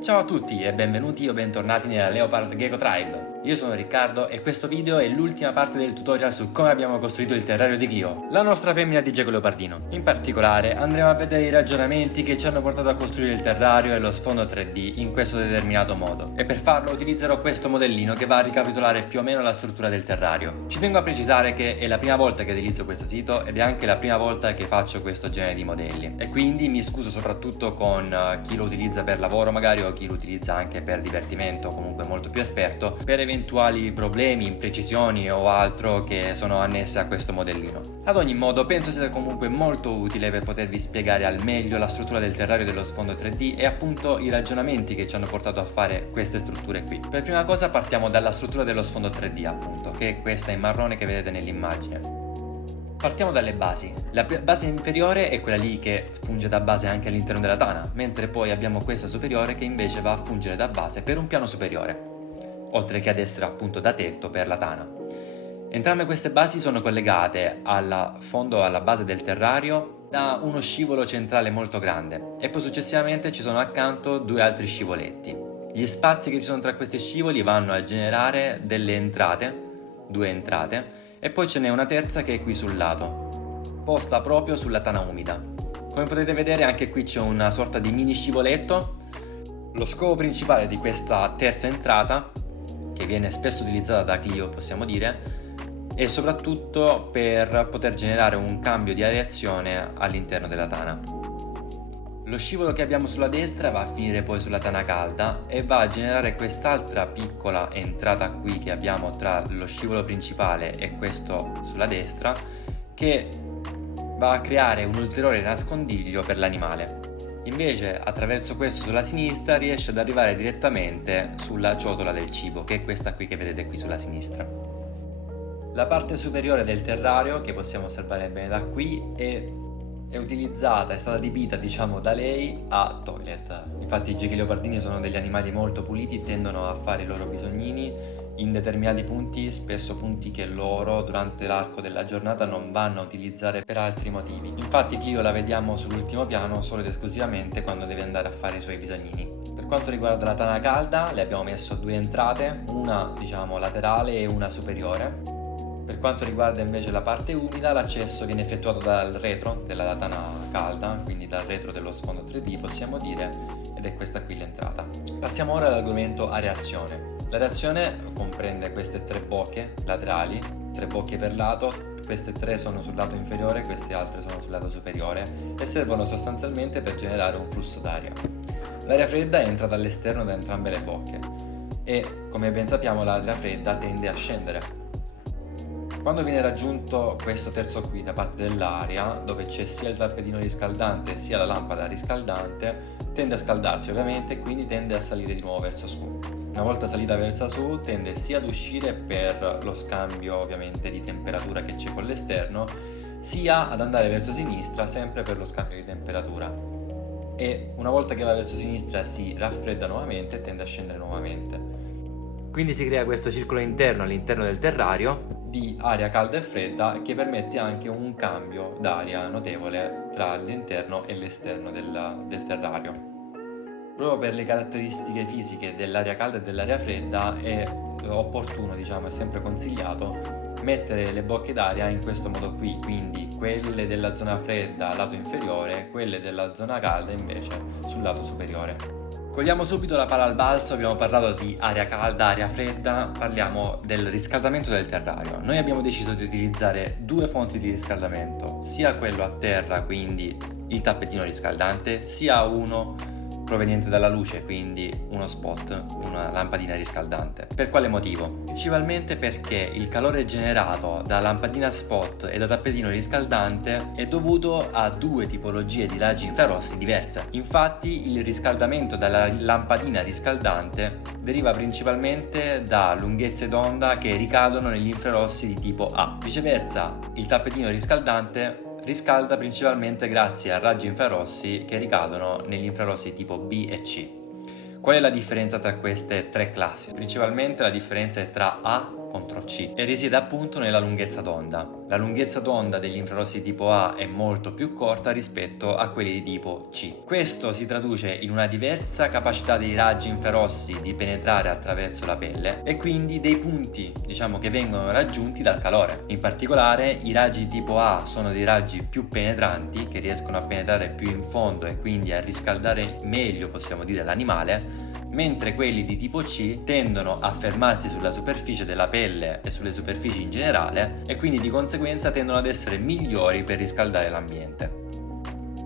Ciao a tutti e benvenuti o bentornati nella Leopard Gecko Tribe. Io sono Riccardo e questo video è l'ultima parte del tutorial su come abbiamo costruito il terrario di Clio, la nostra femmina di geco leopardino. In particolare andremo a vedere i ragionamenti che ci hanno portato a costruire il terrario e lo sfondo 3D in questo determinato modo. E per farlo utilizzerò questo modellino che va a ricapitolare più o meno la struttura del terrario. Ci tengo a precisare che è la prima volta che utilizzo questo sito ed è anche la prima volta che faccio questo genere di modelli. E quindi mi scuso soprattutto con chi lo utilizza per lavoro magari o chi lo utilizza anche per divertimento, comunque molto più esperto, per eventuali problemi, imprecisioni o altro che sono annesse a questo modellino. Ad ogni modo penso sia comunque molto utile per potervi spiegare al meglio la struttura del terrario dello sfondo 3D e appunto i ragionamenti che ci hanno portato a fare queste strutture qui. Per prima cosa partiamo dalla struttura dello sfondo 3D appunto, che è questa in marrone che vedete nell'immagine. Partiamo dalle basi. La base inferiore è quella lì che funge da base anche all'interno della tana, mentre poi abbiamo questa superiore che invece va a fungere da base per un piano superiore, oltre che ad essere appunto da tetto per la tana. Entrambe queste basi sono collegate al fondo, alla base del terrario, da uno scivolo centrale molto grande e poi successivamente ci sono accanto due altri scivoletti. Gli spazi che ci sono tra questi scivoli vanno a generare delle entrate, due entrate, e poi ce n'è una terza che è qui sul lato, posta proprio sulla tana umida. Come potete vedere anche qui c'è una sorta di mini scivoletto. Lo scopo principale di questa terza entrata, che viene spesso utilizzata da Clio possiamo dire, è soprattutto per poter generare un cambio di areazione all'interno della tana. Lo scivolo che abbiamo sulla destra va a finire poi sulla tana calda e va a generare quest'altra piccola entrata qui che abbiamo tra lo scivolo principale e questo sulla destra, che va a creare un ulteriore nascondiglio per l'animale. Invece attraverso questo sulla sinistra riesce ad arrivare direttamente sulla ciotola del cibo, che è questa qui che vedete qui sulla sinistra. La parte superiore del terrario, che possiamo osservare bene da qui, è utilizzata, è stata adibita diciamo da lei a toilet. Infatti i gechi leopardini sono degli animali molto puliti, tendono a fare i loro bisognini in determinati punti, spesso punti che loro durante l'arco della giornata non vanno a utilizzare per altri motivi. Infatti Clio la vediamo sull'ultimo piano solo ed esclusivamente quando deve andare a fare i suoi bisognini. Per quanto riguarda la tana calda le abbiamo messo due entrate, una diciamo laterale e una superiore. Per quanto riguarda invece la parte umida, l'accesso viene effettuato dal retro della tana calda, quindi dal retro dello sfondo 3D possiamo dire, ed è questa qui l'entrata. Passiamo ora all'argomento areazione. L'areazione comprende queste tre bocche laterali, tre bocche per lato, queste tre sono sul lato inferiore, queste altre sono sul lato superiore e servono sostanzialmente per generare un flusso d'aria. L'aria fredda entra dall'esterno da entrambe le bocche e, come ben sappiamo, l'aria fredda tende a scendere. Quando viene raggiunto questo terzo qui da parte dell'aria, dove c'è sia il tappetino riscaldante sia la lampada riscaldante, tende a scaldarsi ovviamente e quindi tende a salire di nuovo verso su. Una volta salita verso su tende sia ad uscire per lo scambio ovviamente di temperatura che c'è con l'esterno, sia ad andare verso sinistra sempre per lo scambio di temperatura. E una volta che va verso sinistra si raffredda nuovamente e tende a scendere nuovamente. Quindi si crea questo circolo interno all'interno del terrario di aria calda e fredda che permette anche un cambio d'aria notevole tra l'interno e l'esterno del terrario. Proprio per le caratteristiche fisiche dell'aria calda e dell'aria fredda è opportuno, diciamo, è sempre consigliato mettere le bocche d'aria in questo modo qui, quindi quelle della zona fredda lato inferiore, quelle della zona calda invece sul lato superiore. Cogliamo subito la palla al balzo, abbiamo parlato di aria calda, aria fredda, parliamo del riscaldamento del terrario. Noi abbiamo deciso di utilizzare due fonti di riscaldamento, sia quello a terra, quindi il tappetino riscaldante, sia uno proveniente dalla luce, quindi uno spot, una lampadina riscaldante. Per quale motivo? Principalmente perché il calore generato da lampadina spot e da tappetino riscaldante è dovuto a due tipologie di raggi infrarossi diverse. Infatti il riscaldamento dalla lampadina riscaldante deriva principalmente da lunghezze d'onda che ricadono negli infrarossi di tipo A. Viceversa, il tappetino riscaldante riscalda principalmente grazie a raggi infrarossi che ricadono negli infrarossi tipo B e C. Qual è la differenza tra queste tre classi? Principalmente la differenza è tra A contro C e risiede appunto nella lunghezza d'onda. La lunghezza d'onda degli infrarossi di tipo A è molto più corta rispetto a quelli di tipo C. Questo si traduce in una diversa capacità dei raggi infrarossi di penetrare attraverso la pelle e quindi dei punti, che vengono raggiunti dal calore. In particolare i raggi di tipo A sono dei raggi più penetranti che riescono a penetrare più in fondo e quindi a riscaldare meglio, possiamo dire, l'animale, mentre quelli di tipo C tendono a fermarsi sulla superficie della pelle e sulle superfici in generale e quindi di conseguenza tendono ad essere migliori per riscaldare l'ambiente.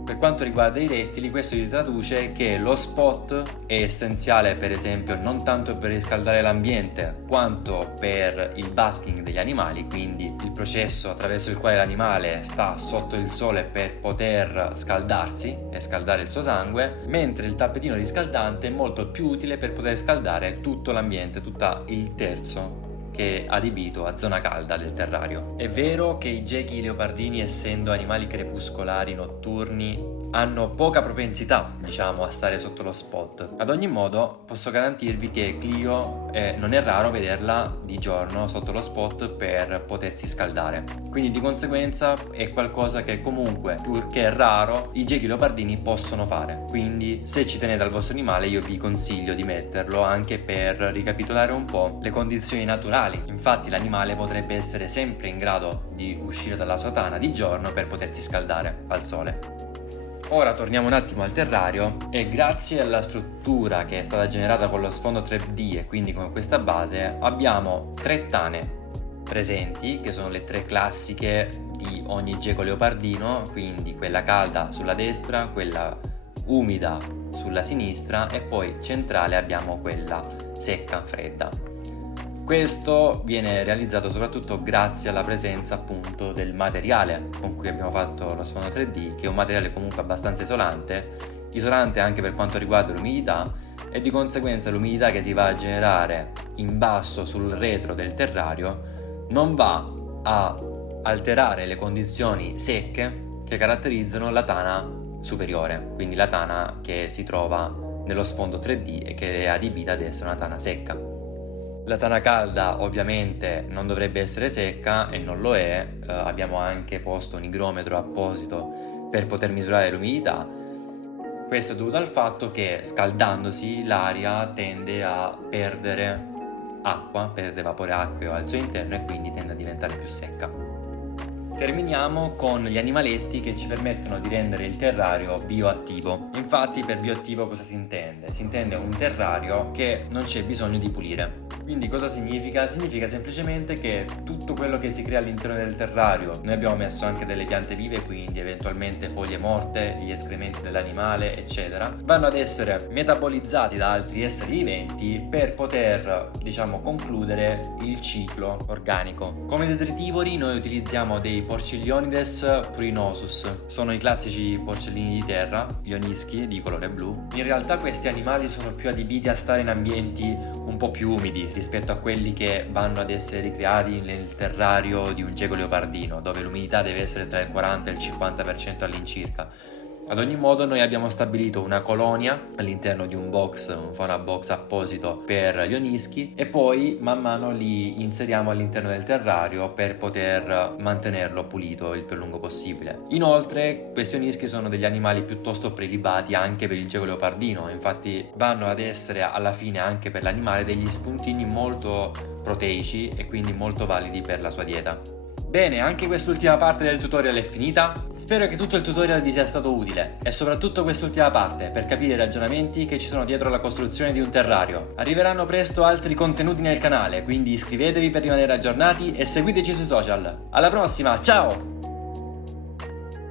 Per quanto riguarda i rettili, questo si traduce che lo spot è essenziale, per esempio, non tanto per riscaldare l'ambiente quanto per il basking degli animali, quindi il processo attraverso il quale l'animale sta sotto il sole per poter scaldarsi e scaldare il suo sangue, mentre il tappetino riscaldante è molto più utile per poter scaldare tutto l'ambiente, tutto il terzo che è adibito a zona calda del terrario. È vero che i gechi leopardini, essendo animali crepuscolari notturni, hanno poca propensità, a stare sotto lo spot. Ad ogni modo, posso garantirvi che Clio non è raro vederla di giorno sotto lo spot per potersi scaldare. Quindi di conseguenza è qualcosa che comunque, purché raro, i gechi leopardini possono fare. Quindi se ci tenete al vostro animale io vi consiglio di metterlo anche per ricapitolare un po' le condizioni naturali. Infatti l'animale potrebbe essere sempre in grado di uscire dalla sua tana di giorno per potersi scaldare al sole. Ora torniamo un attimo al terrario e grazie alla struttura che è stata generata con lo sfondo 3D e quindi con questa base abbiamo 3 tane presenti, che sono le 3 classiche di ogni geco leopardino, quindi quella calda sulla destra, quella umida sulla sinistra e poi centrale abbiamo quella secca, fredda. Questo viene realizzato soprattutto grazie alla presenza appunto del materiale con cui abbiamo fatto lo sfondo 3D, che è un materiale comunque abbastanza isolante anche per quanto riguarda l'umidità, e di conseguenza l'umidità che si va a generare in basso sul retro del terrario non va a alterare le condizioni secche che caratterizzano la tana superiore, quindi la tana che si trova nello sfondo 3D e che è adibita ad essere una tana secca. La tana calda ovviamente non dovrebbe essere secca e non lo è, abbiamo anche posto un igrometro apposito per poter misurare l'umidità. Questo è dovuto al fatto che scaldandosi l'aria tende a perdere acqua, perde vapore acqueo al suo interno e quindi tende a diventare più secca. Terminiamo con gli animaletti che ci permettono di rendere il terrario bioattivo. Infatti per bioattivo cosa si intende? Si intende un terrario che non c'è bisogno di pulire. Quindi cosa significa? Significa semplicemente che tutto quello che si crea all'interno del terrario, noi abbiamo messo anche delle piante vive, quindi eventualmente foglie morte, gli escrementi dell'animale, eccetera, vanno ad essere metabolizzati da altri esseri viventi per poter, concludere il ciclo organico. Come detritivori noi utilizziamo dei Porcillionides prurinosus, sono i classici porcellini di terra, gli onischi di colore blu. In realtà questi animali sono più adibiti a stare in ambienti un po' più umidi rispetto a quelli che vanno ad essere ricreati nel terrario di un geco leopardino, dove l'umidità deve essere tra il 40 e il 50% all'incirca. Ad ogni modo noi abbiamo stabilito una colonia all'interno di un box, un fauna box apposito per gli onischi, e poi man mano li inseriamo all'interno del terrario per poter mantenerlo pulito il più a lungo possibile. Inoltre questi onischi sono degli animali piuttosto prelibati anche per il geco leopardino, infatti vanno ad essere alla fine anche per l'animale degli spuntini molto proteici e quindi molto validi per la sua dieta. Bene, anche quest'ultima parte del tutorial è finita. Spero che tutto il tutorial vi sia stato utile e soprattutto quest'ultima parte per capire i ragionamenti che ci sono dietro la costruzione di un terrario. Arriveranno presto altri contenuti nel canale, quindi iscrivetevi per rimanere aggiornati e seguiteci sui social. Alla prossima, ciao!